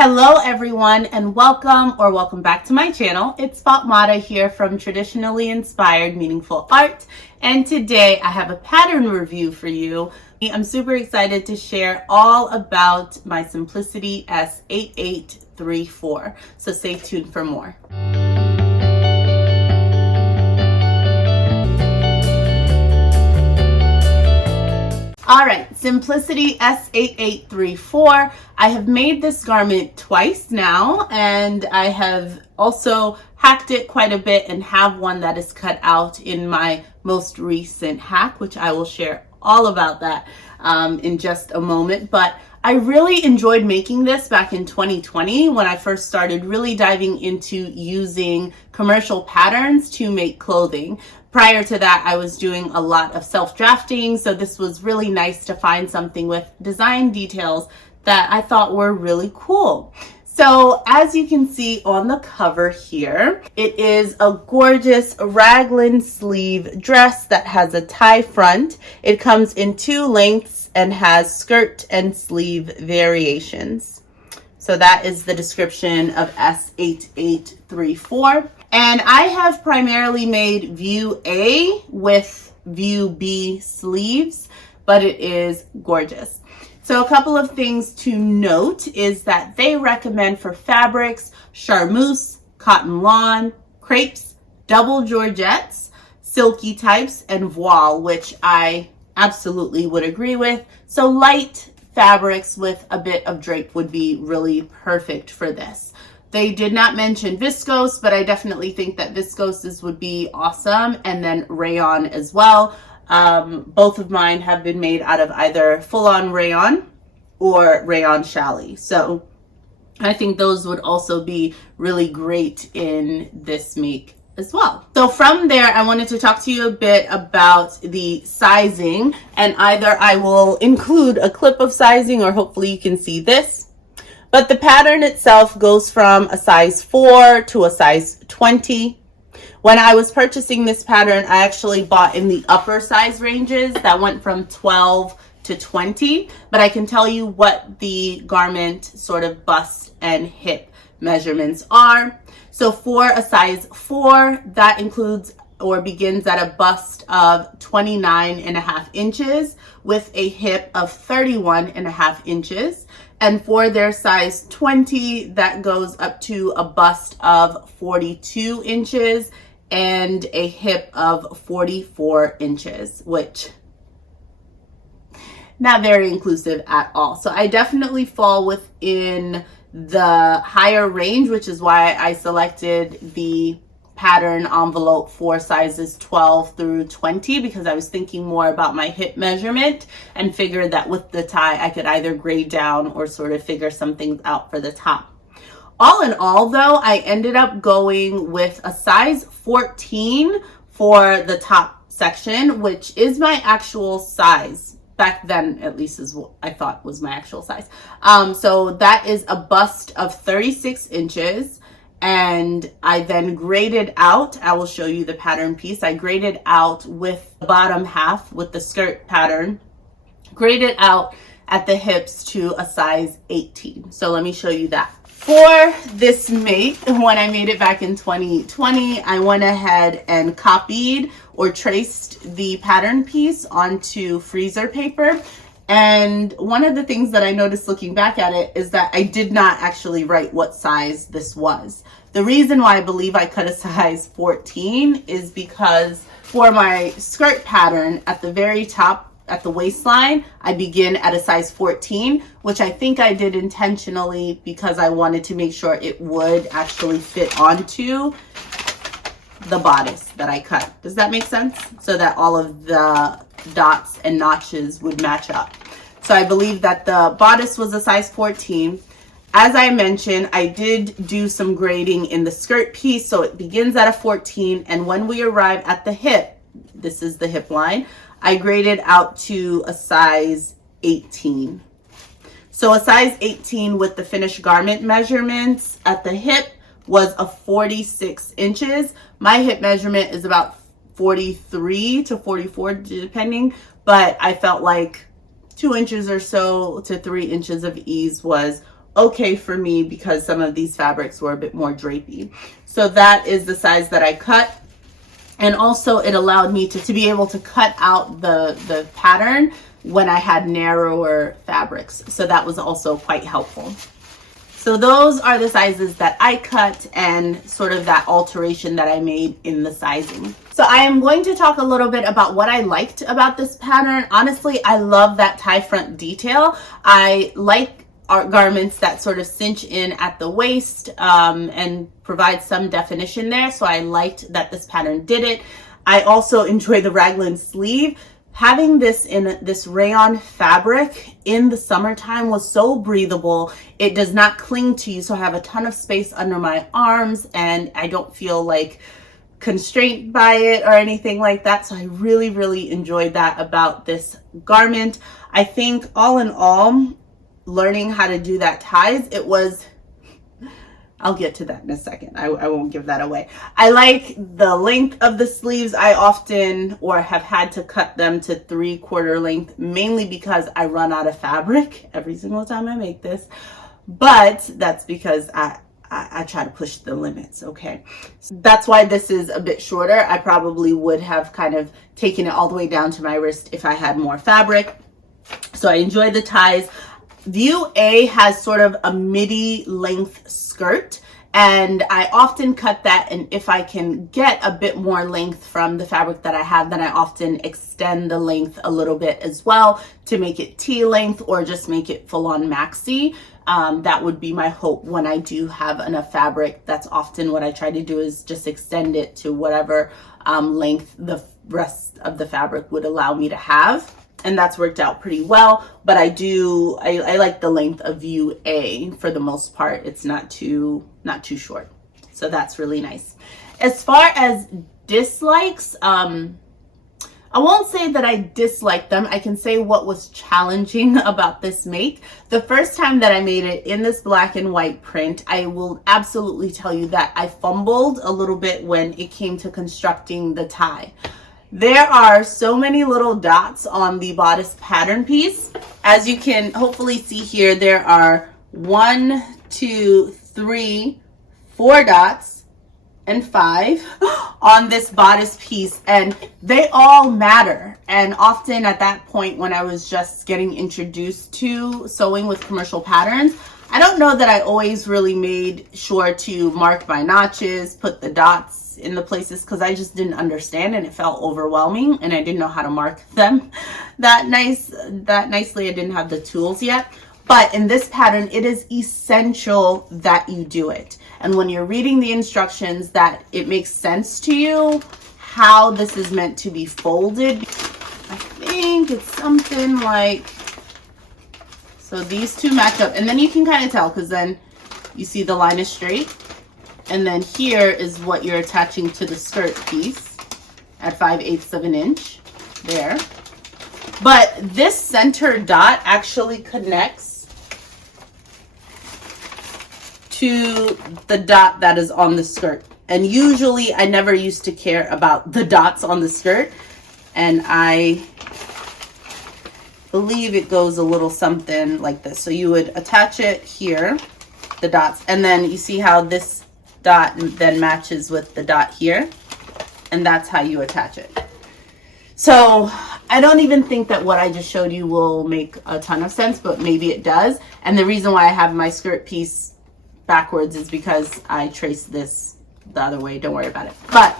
Hello everyone and welcome back to my channel. It's Fatmata here from Traditionally Inspired Meaningful Art, and today I have a pattern review for you. I'm super excited to share all about my Simplicity S8834, so stay tuned for more. All right, Simplicity S8834. I have made this garment twice now, and I have also hacked it quite a bit and have one that is cut out in my most recent hack, which I will share all about that in just a moment. But I really enjoyed making this back in 2020 when I first started really diving into using commercial patterns to make clothing. Prior to that, I was doing a lot of self-drafting, so this was really nice to find something with design details that I thought were really cool. So as you can see on the cover here, it is a gorgeous Raglan sleeve dress that has a tie front. It comes in two lengths and has skirt and sleeve variations. So that is the description of S8834. And I have primarily made view A with view B sleeves, but it is gorgeous. So a couple of things to note is that they recommend for fabrics, charmeuse, cotton lawn, crepes, double georgettes, silky types, and voile, which I absolutely would agree with. So light fabrics with a bit of drape would be really perfect for this. They did not mention viscose, but I definitely think that viscoses would be awesome, and then rayon as well. Both of mine have been made out of either full-on rayon or rayon challis. So I think those would also be really great in this make as well. So from there, I wanted to talk to you a bit about the sizing, and either I will include a clip of sizing or hopefully you can see this. But the pattern itself goes from a size 4 to a size 20. When I was purchasing this pattern, I actually bought in the upper size ranges that went from 12 to 20, but I can tell you what the garment sort of bust and hip measurements are. So for a size 4, that includes or begins at a bust of 29.5 inches with a hip of 31.5 inches. And for their size 20, that goes up to a bust of 42 inches and a hip of 44 inches, which not very inclusive at all. So I definitely fall within the higher range, which is why I selected the pattern envelope for sizes 12 through 20, because I was thinking more about my hip measurement and figured that with the tie I could either grade down or sort of figure something out for the top. All in all though, I ended up going with a size 14 for the top section, which is my actual size. Back then, at least, is what I thought was my actual size. So that is a bust of 36 inches. And I then graded out, I will show you the pattern piece. I graded out with the bottom half with the skirt pattern, graded out at the hips to a size 18. So let me show you that. For this make, when I made it back in 2020, I went ahead and copied or traced the pattern piece onto freezer paper. And one of the things that I noticed looking back at it is that I did not actually write what size this was. The reason why I believe I cut a size 14 is because for my skirt pattern at the very top, at the waistline, I begin at a size 14, which I think I did intentionally because I wanted to make sure it would actually fit onto the bodice that I cut. Does that make sense? So that all of the dots and notches would match up. So I believe that the bodice was a size 14. As I mentioned, I did do some grading in the skirt piece, so it begins at a 14, and when we arrive at the hip, this is the hip line, I graded out to a size 18. So a size 18 with the finished garment measurements at the hip was a 46 inches. My hip measurement is about 43 to 44 depending, but I felt like 2 inches or so to 3 inches of ease was okay for me because some of these fabrics were a bit more drapey. So that is the size that I cut. And also it allowed me to be able to cut out the pattern when I had narrower fabrics. So that was also quite helpful. So those are the sizes that I cut and sort of that alteration that I made in the sizing. So I am going to talk a little bit about what I liked about this pattern. Honestly, I love that tie front detail. I like art garments that sort of cinch in at the waist and provide some definition there. So I liked that this pattern did it. I also enjoy the Raglan sleeve. Having this in this rayon fabric in the summertime was so breathable. It does not cling to you, so I have a ton of space under my arms and I don't feel like constrained by it or anything like that. So I really, really enjoyed that about this garment. I think all in all, learning how to do that ties, it was, I'll get to that in a second. I won't give that away. I like the length of the sleeves. I often or have had to cut them to 3/4 length, mainly because I run out of fabric every single time I make this. But that's because I try to push the limits, okay? So that's why this is a bit shorter. I probably would have kind of taken it all the way down to my wrist if I had more fabric. So I enjoy the ties. View A has sort of a midi length skirt, and I often cut that, and if I can get a bit more length from the fabric that I have, then I often extend the length a little bit as well to make it T length or just make it full on maxi. That would be my hope when I do have enough fabric. That's often what I try to do, is just extend it to whatever length the rest of the fabric would allow me to have. And that's worked out pretty well, but I like the length of view A for the most part. It's not too short. So that's really nice. As far as dislikes, I won't say that I dislike them. I can say what was challenging about this make. The first time that I made it in this black and white print, I will absolutely tell you that I fumbled a little bit when it came to constructing the tie. There are so many little dots on the bodice pattern piece. As you can hopefully see here, there are 1, 2, 3, 4 dots and 5 on this bodice piece, and they all matter. And often at that point, when I was just getting introduced to sewing with commercial patterns, I don't know that I always really made sure to mark my notches, put the dots in the places, because I just didn't understand and it felt overwhelming and I didn't know how to mark them that nicely. I didn't have the tools yet. But in this pattern, it is essential that you do it. And when you're reading the instructions, that it makes sense to you how this is meant to be folded. I think it's something like, so these two match up, and then you can kind of tell because then you see the line is straight. And then here is what you're attaching to the skirt piece at 5/8 of an inch there. But this center dot actually connects to the dot that is on the skirt. And usually I never used to care about the dots on the skirt. And I believe it goes a little something like this. So you would attach it here, the dots, and then you see how this dot then matches with the dot here, and that's how you attach it. So I don't even think that what I just showed you will make a ton of sense, but maybe it does. And the reason why I have my skirt piece backwards is because I traced this the other way. Don't worry about it. But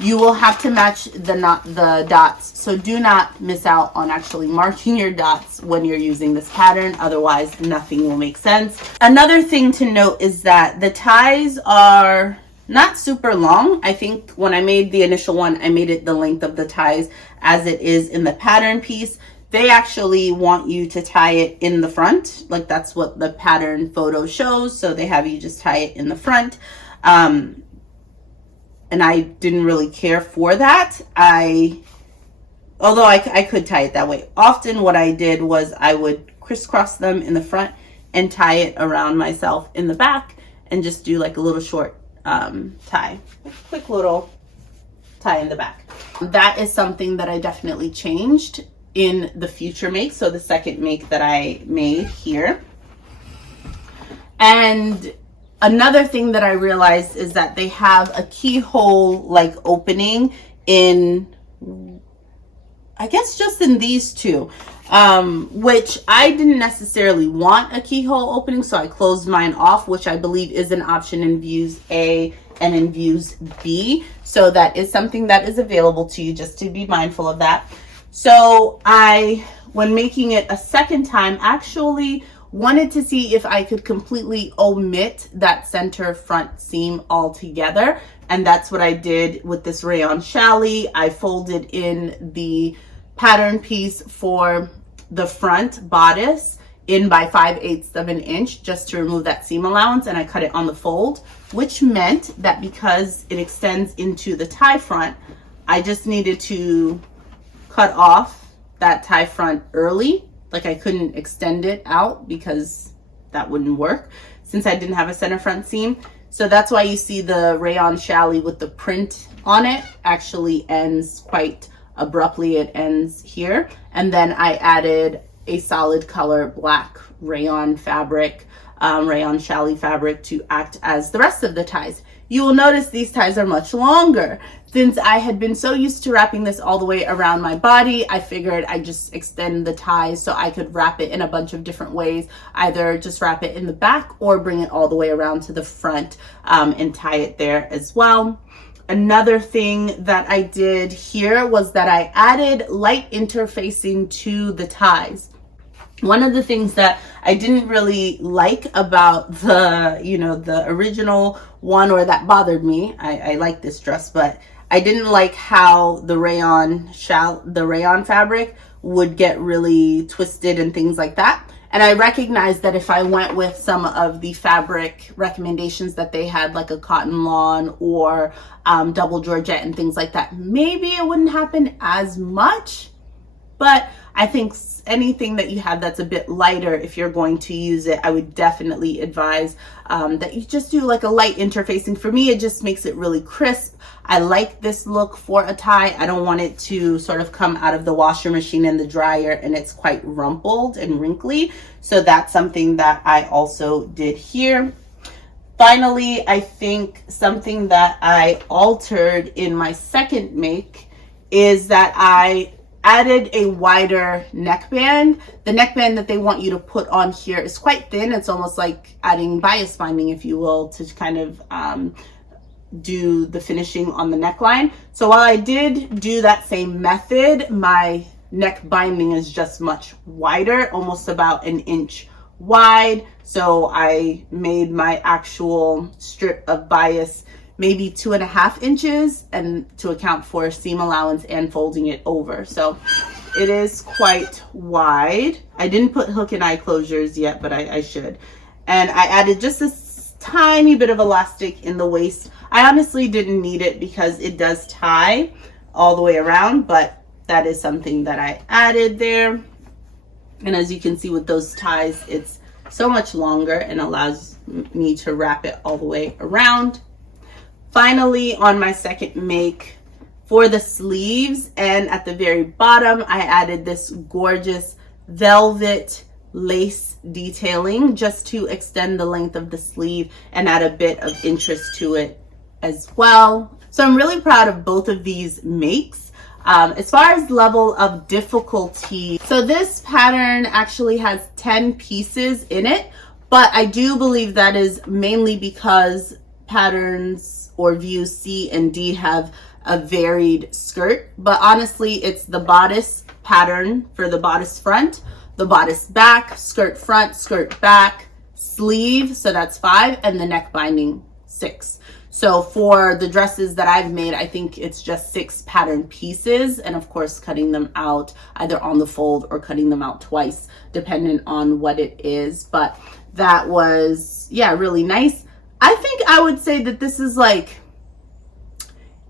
you will have to match the dots. So do not miss out on actually marking your dots when you're using this pattern. Otherwise, nothing will make sense. Another thing to note is that the ties are not super long. I think when I made the initial one, I made it the length of the ties as it is in the pattern piece. They actually want you to tie it in the front. Like that's what the pattern photo shows. So they have you just tie it in the front. And I didn't really care for that. Although I could tie it that way. Often what I did was I would crisscross them in the front and tie it around myself in the back and just do like a little short tie. Quick little tie in the back. That is something that I definitely changed in the future make. So the second make that I made here. And another thing that I realized is that they have a keyhole like opening in, I guess, just in these two, which I didn't necessarily want a keyhole opening, so I closed mine off, which I believe is an option in views A and in views B. So that is something that is available to you, just to be mindful of that. So I, when making it a second time, actually wanted to see if I could completely omit that center front seam altogether. And that's what I did with this rayon challis. I folded in the pattern piece for the front bodice in by 5/8 of an inch just to remove that seam allowance, and I cut it on the fold, which meant that because it extends into the tie front, I just needed to cut off that tie front early. Like, I couldn't extend it out because that wouldn't work since I didn't have a center front seam. So that's why you see the rayon challis with the print on it actually ends quite abruptly. It ends here. And then I added a solid color black rayon fabric, rayon challis fabric, to act as the rest of the ties. You will notice these ties are much longer. Since I had been so used to wrapping this all the way around my body, I figured I'd just extend the ties so I could wrap it in a bunch of different ways, either just wrap it in the back or bring it all the way around to the front and tie it there as well. Another thing that I did here was that I added light interfacing to the ties. One of the things that I didn't really like about the, the original one, or that bothered me, I like this dress, but I didn't like how the rayon fabric would get really twisted and things like that. And I recognized that if I went with some of the fabric recommendations that they had, like a cotton lawn or double georgette and things like that, maybe it wouldn't happen as much. But I think anything that you have that's a bit lighter, if you're going to use it, I would definitely advise that you just do like a light interfacing. For me, it just makes it really crisp. I like this look for a tie. I don't want it to sort of come out of the washer machine and the dryer and it's quite rumpled and wrinkly. So that's something that I also did here. Finally, I think something that I altered in my second make is that I added a wider neckband. The neckband that they want you to put on here is quite thin. It's almost like adding bias binding, if you will, to kind of do the finishing on the neckline. So while I did do that same method, my neck binding is just much wider, almost about an inch wide. So I made my actual strip of bias maybe 2.5 inches, and to account for seam allowance and folding it over. So it is quite wide. I didn't put hook and eye closures yet, but I should. And I added just this tiny bit of elastic in the waist. I honestly didn't need it because it does tie all the way around, but that is something that I added there. And as you can see with those ties, it's so much longer and allows me to wrap it all the way around. Finally, on my second make, for the sleeves and at the very bottom, I added this gorgeous velvet lace detailing just to extend the length of the sleeve and add a bit of interest to it as well. So I'm really proud of both of these makes. As far as level of difficulty, so this pattern actually has 10 pieces in it, but I do believe that is mainly because patterns or views C and D have a varied skirt. But honestly, it's the bodice pattern for the bodice front, the bodice back, skirt front, skirt back, sleeve, so that's 5, and the neck binding 6. So for the dresses that I've made, I think it's just 6 pattern pieces, and of course cutting them out either on the fold or cutting them out twice, depending on what it is. But that was, yeah, really nice. I think I would say that this is like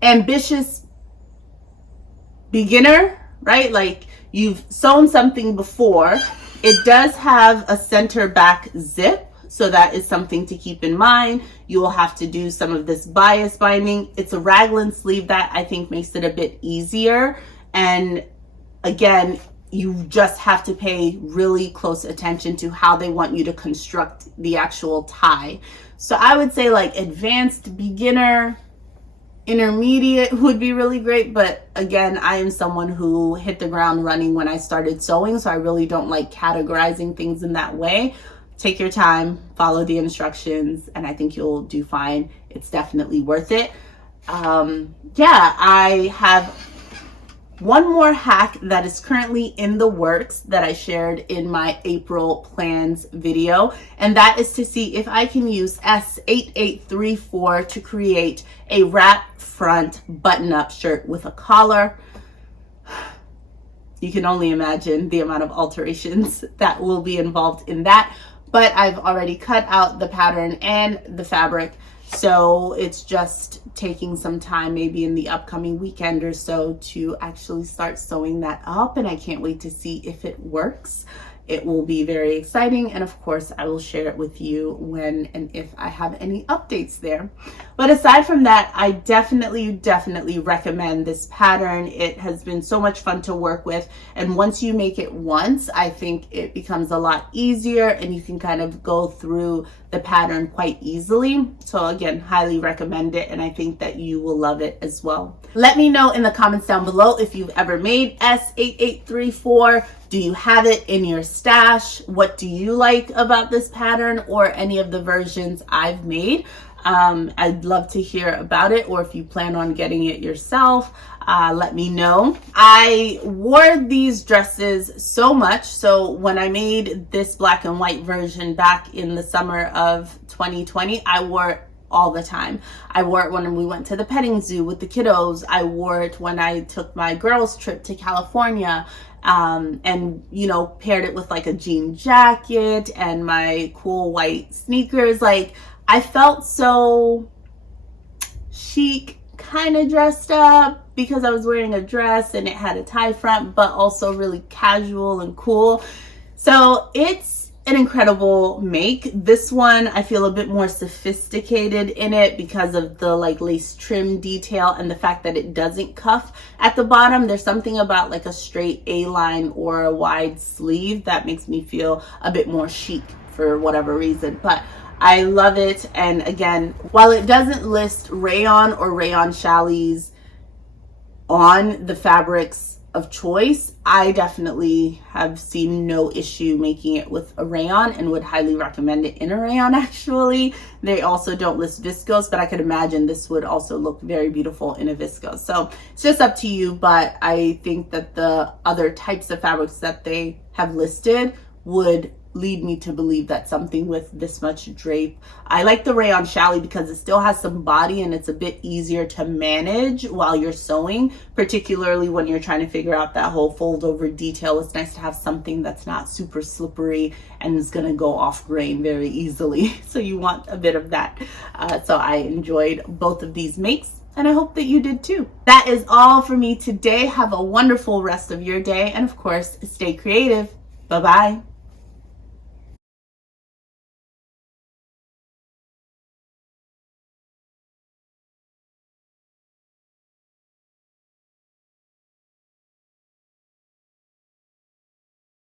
ambitious beginner, right? Like, you've sewn something before. It does have a center back zip, so that is something to keep in mind. You will have to do some of this bias binding. It's a raglan sleeve that I think makes it a bit easier. And again, you just have to pay really close attention to how they want you to construct the actual tie. So I would say like advanced, beginner, intermediate would be really great. But again, I am someone who hit the ground running when I started sewing, so I really don't like categorizing things in that way. Take your time, follow the instructions, and I think you'll do fine. It's definitely worth it. Yeah, I have one more hack that is currently in the works that I shared in my April plans video, and that is to see if I can use S8834 to create a wrap front button-up shirt with a collar. You can only imagine the amount of alterations that will be involved in that, but I've already cut out the pattern and the fabric. So it's just taking some time, maybe in the upcoming weekend or so, to actually start sewing that up. And I can't wait to see if it works. It will be very exciting. And of course, I will share it with you when and if I have any updates there. But aside from that, I definitely recommend this pattern. It has been so much fun to work with. And once you make it once, I think it becomes a lot easier and you can kind of go through the pattern quite easily. So again, highly recommend it. And I think that you will love it as well. Let me know in the comments down below if you've ever made S8834. Do you have it in your stash? What do you like about this pattern or any of the versions I've made? I'd love to hear about it, or if you plan on getting it yourself, let me know. I wore these dresses so much, so when I made this black and white version back in the summer of 2020, I wore it all the time. I wore it when we went to the petting zoo with the kiddos. I wore it when I took my girls trip to California. And you know, paired it with like a jean jacket and my cool white sneakers. Like, I felt so chic, kind of dressed up, because I was wearing a dress and it had a tie front, but also really casual and cool. So it's an incredible make. This one, I feel a bit more sophisticated in it because of the like lace trim detail and the fact that it doesn't cuff at the bottom. There's something about like a straight A-line or a wide sleeve that makes me feel a bit more chic for whatever reason. But I love it. And again, while it doesn't list rayon or rayon challis on the fabrics of choice, I definitely have seen no issue making it with a rayon and would highly recommend it in a rayon. Actually, they also don't list viscose, but I could imagine this would also look very beautiful in a viscose. So it's just up to you, but I think that the other types of fabrics that they have listed would lead me to believe that something with this much drape. I like the rayon challis because it still has some body and it's a bit easier to manage while you're sewing, particularly when you're trying to figure out that whole fold over detail. It's nice to have something that's not super slippery and is going to go off grain very easily. So you want a bit of that. So I enjoyed both of these makes, and I hope that you did too. That is all for me today. Have a wonderful rest of your day, and of course, stay creative. Bye-bye.